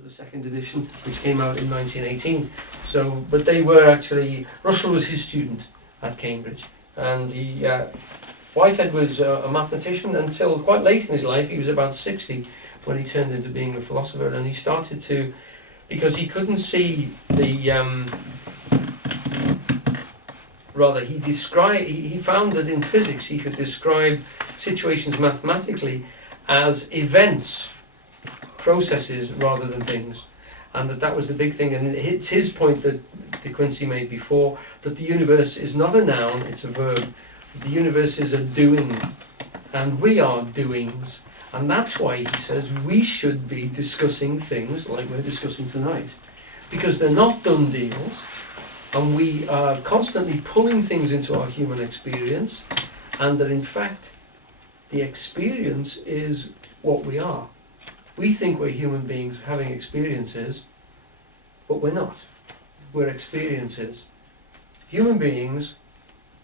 to the second edition, which came out in 1918. So, but they were actually, Russell was his student at Cambridge, and Whitehead was a mathematician until quite late in his life. He was about 60 when he turned into being a philosopher, and he started to, because he couldn't see the, he found that in physics he could describe situations mathematically as events, processes rather than things, and that was the big thing. And it's his point that de Quincey made before, that the universe is not a noun, it's a verb. The universe is a doing, and we are doings, and that's why he says we should be discussing things like we're discussing tonight, because they're not done deals, and we are constantly pulling things into our human experience, and that in fact the experience is what we are. We think we're human beings having experiences, but we're not. We're experiences. Human beings,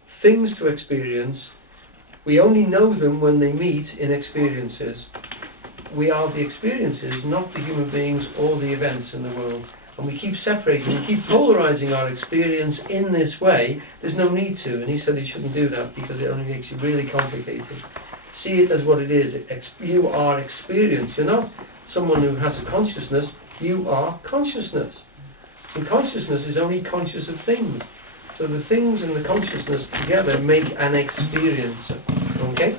things to experience, we only know them when they meet in experiences. We are the experiences, not the human beings or the events in the world. And we keep separating, we keep polarizing our experience in this way. There's no need to, and he said he shouldn't do that because it only makes it really complicated. See it as what it is. You are experience. You're not someone who has a consciousness, you are consciousness. And consciousness is only conscious of things. So the things and the consciousness together make an experience. Okay?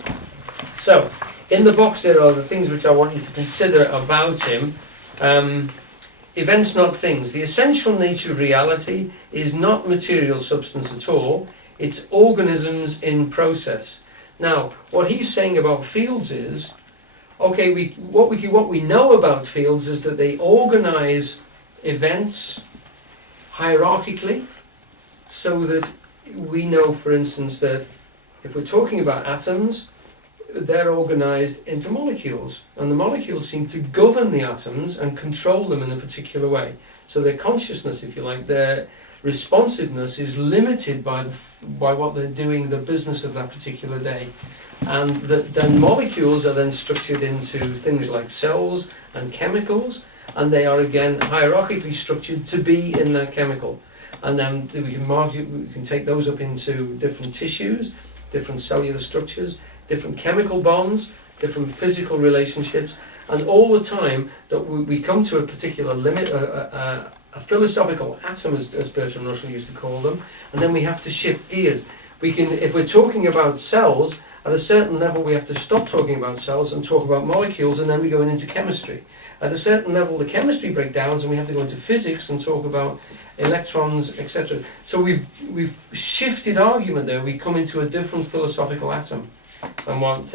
So, in the box there are the things which I want you to consider about him. Events, not things. The essential nature of reality is not material substance at all. It's organisms in process. Now, what he's saying about fields is, okay, what we know about fields is that they organize events hierarchically, so that we know, for instance, that if we're talking about atoms, they're organized into molecules, and the molecules seem to govern the atoms and control them in a particular way. So their consciousness, if you like, their responsiveness is limited by what they're doing, the business of that particular day. And then molecules are then structured into things like cells and chemicals, and they are again hierarchically structured to be in that chemical. And then we can take those up into different tissues, different cellular structures, different chemical bonds, different physical relationships, and all the time that we come to a particular limit, a philosophical atom, as Bertrand Russell used to call them, and then we have to shift gears. If we're talking about cells, at a certain level we have to stop talking about cells and talk about molecules, and then we go into chemistry. At a certain level the chemistry breakdowns and we have to go into physics and talk about electrons, etc. So we've shifted argument there. We come into a different philosophical atom. And what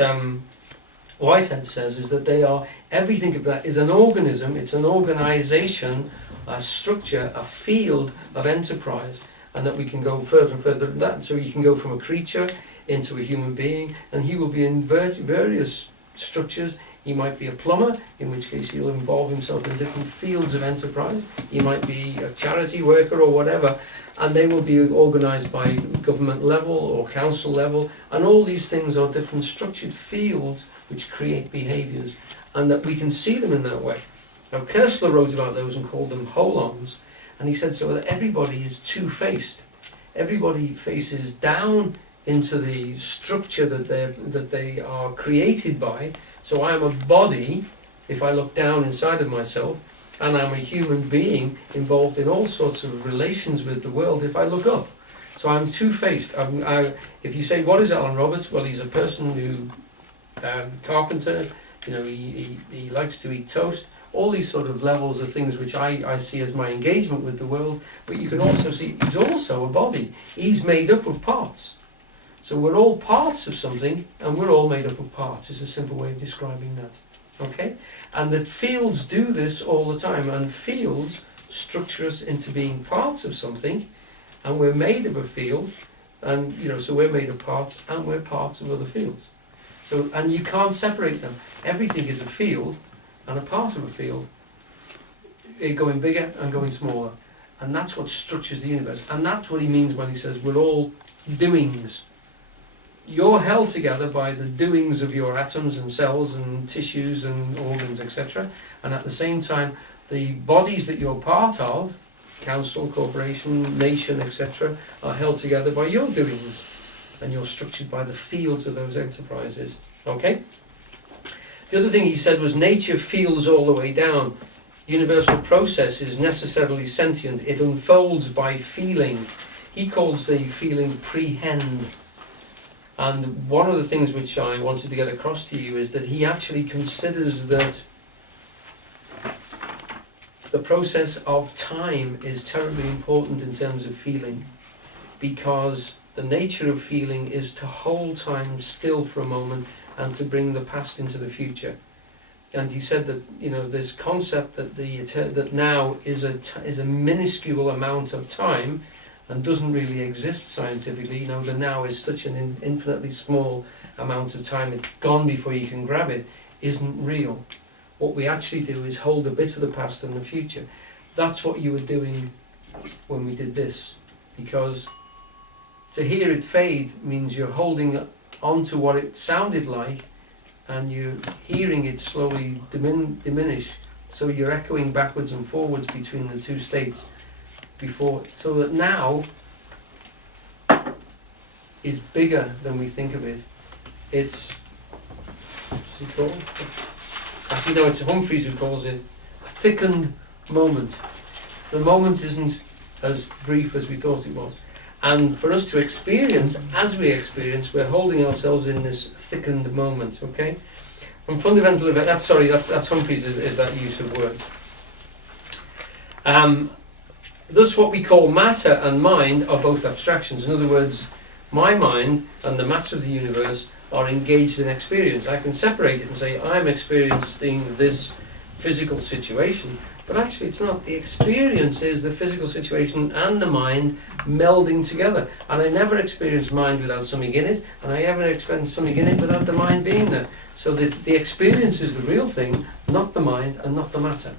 Whitehead says is that everything of that is an organism, it's an organization, a structure, a field of enterprise, and that we can go further and further than that. So you can go from a creature into a human being, and he will be in various structures. He might be a plumber, in which case he'll involve himself in different fields of enterprise. He might be a charity worker or whatever, and they will be organised by government level or council level, and all these things are different structured fields which create behaviours, and that we can see them in that way. Now Koestler wrote about those and called them holons, and he said so that everybody is two-faced. Everybody faces down into the structure that they are created by. So I am a body, if I look down inside of myself, and I'm a human being involved in all sorts of relations with the world if I look up. So I'm two-faced. If you say, what is Alan Roberts? Well, he's a person who, carpenter, he likes to eat toast. All these sort of levels of things which I see as my engagement with the world. But you can also see he's also a body. He's made up of parts. So we're all parts of something, and we're all made up of parts, is a simple way of describing that. Okay? And that fields do this all the time, and fields structure us into being parts of something, and we're made of a field, and so we're made of parts, and we're parts of other fields. So, and you can't separate them. Everything is a field, and a part of a field, going bigger and going smaller. And that's what structures the universe. And that's what he means when he says we're all doings. You're held together by the doings of your atoms and cells and tissues and organs, etc. And at the same time, the bodies that you're part of, council, corporation, nation, etc., are held together by your doings, and you're structured by the fields of those enterprises. Okay? The other thing he said was nature feels all the way down. Universal process is necessarily sentient. It unfolds by feeling. He calls the feeling prehend. And one of the things which I wanted to get across to you is that he actually considers that the process of time is terribly important in terms of feeling, because the nature of feeling is to hold time still for a moment and to bring the past into the future. And he said that, you know, this concept that that now is a minuscule amount of time and doesn't really exist scientifically. You know, the now is such an infinitely small amount of time, it's gone before you can grab it, isn't real. What we actually do is hold a bit of the past and the future. That's what you were doing when we did this, because to hear it fade means you're holding on to what it sounded like, and you're hearing it slowly diminish, so you're echoing backwards and forwards between the two states before, so that now is bigger than we think of it. It's, what's it called? Actually, no, it's Humphreys who calls it a thickened moment. The moment isn't as brief as we thought it was. And for us to experience, as we experience, we're holding ourselves in this thickened moment, okay? From fundamental event, that's Humphreys is that use of words. Thus what we call matter and mind are both abstractions. In other words, my mind and the matter of the universe are engaged in experience. I can separate it and say, I'm experiencing this physical situation, but actually it's not. The experience is the physical situation and the mind melding together. And I never experience mind without something in it, and I never experience something in it without the mind being there. So the experience is the real thing, not the mind and not the matter.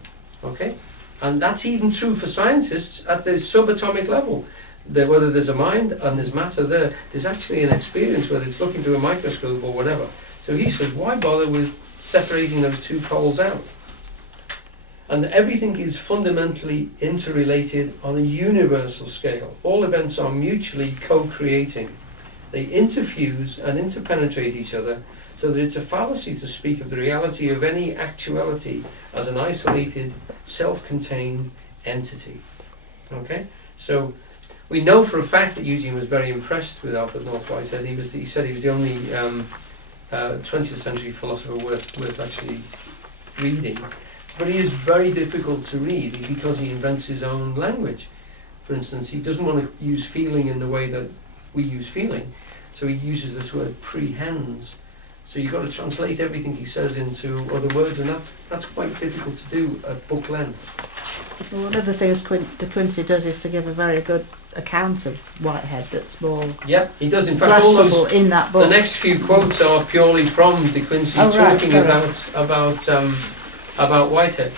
Okay? And that's even true for scientists at the subatomic level. Whether there's a mind and there's matter there, there's actually an experience, whether it's looking through a microscope or whatever. So he says, why bother with separating those two poles out? And everything is fundamentally interrelated on a universal scale. All events are mutually co-creating. They interfuse and interpenetrate each other, so that it's a fallacy to speak of the reality of any actuality as an isolated, self-contained entity. Okay? So we know for a fact that Eugene was very impressed with Alfred North Whitehead. He said he was the only 20th century philosopher worth actually reading. But he is very difficult to read because he invents his own language. For instance, he doesn't want to use feeling in the way that we use feeling. So he uses this word prehends. So you've got to translate everything he says into other words, and that's quite difficult to do at book length. Well, one of the things de Quincey does is to give a very good account of Whitehead that's more he does. In fact, all those, in that book. The next few quotes are purely from de Quincey talking about Whitehead.